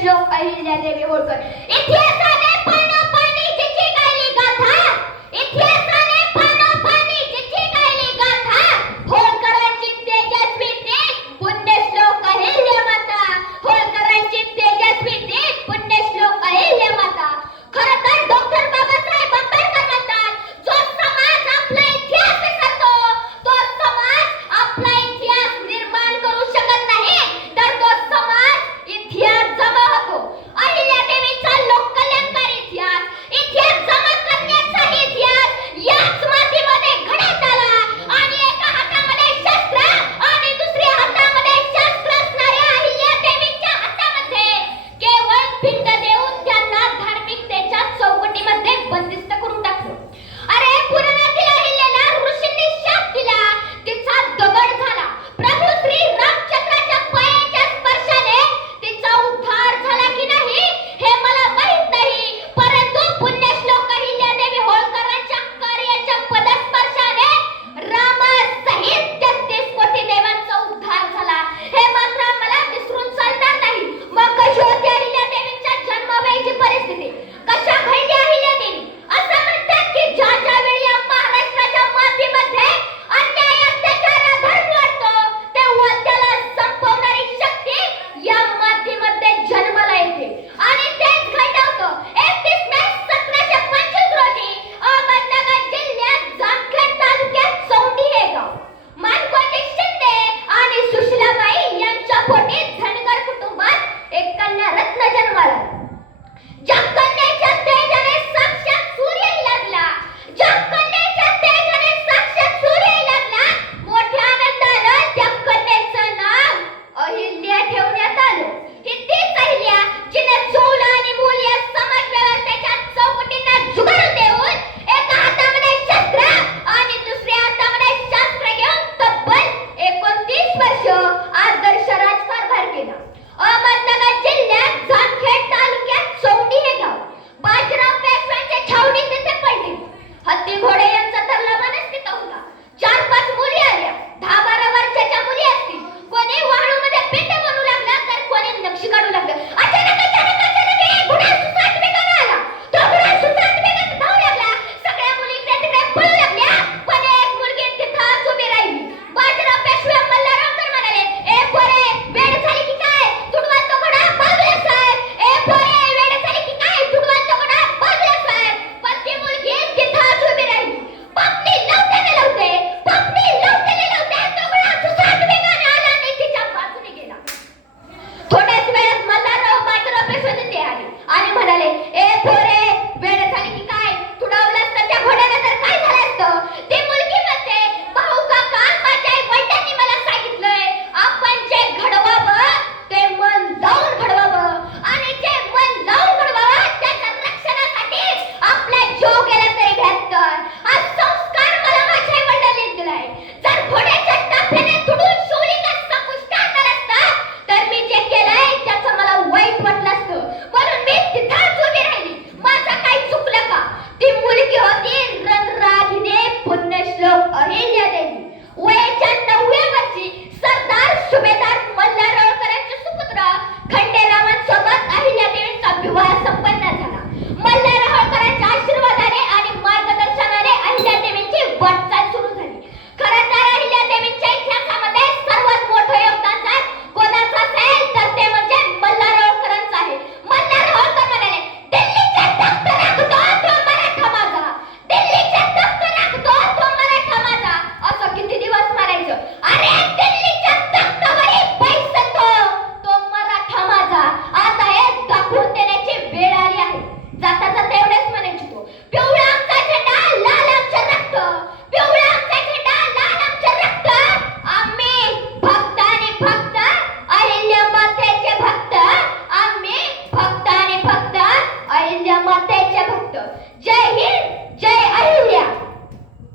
श्लोक अहिल्या देवी होळकर इतिहासाने पण Rabbana Celle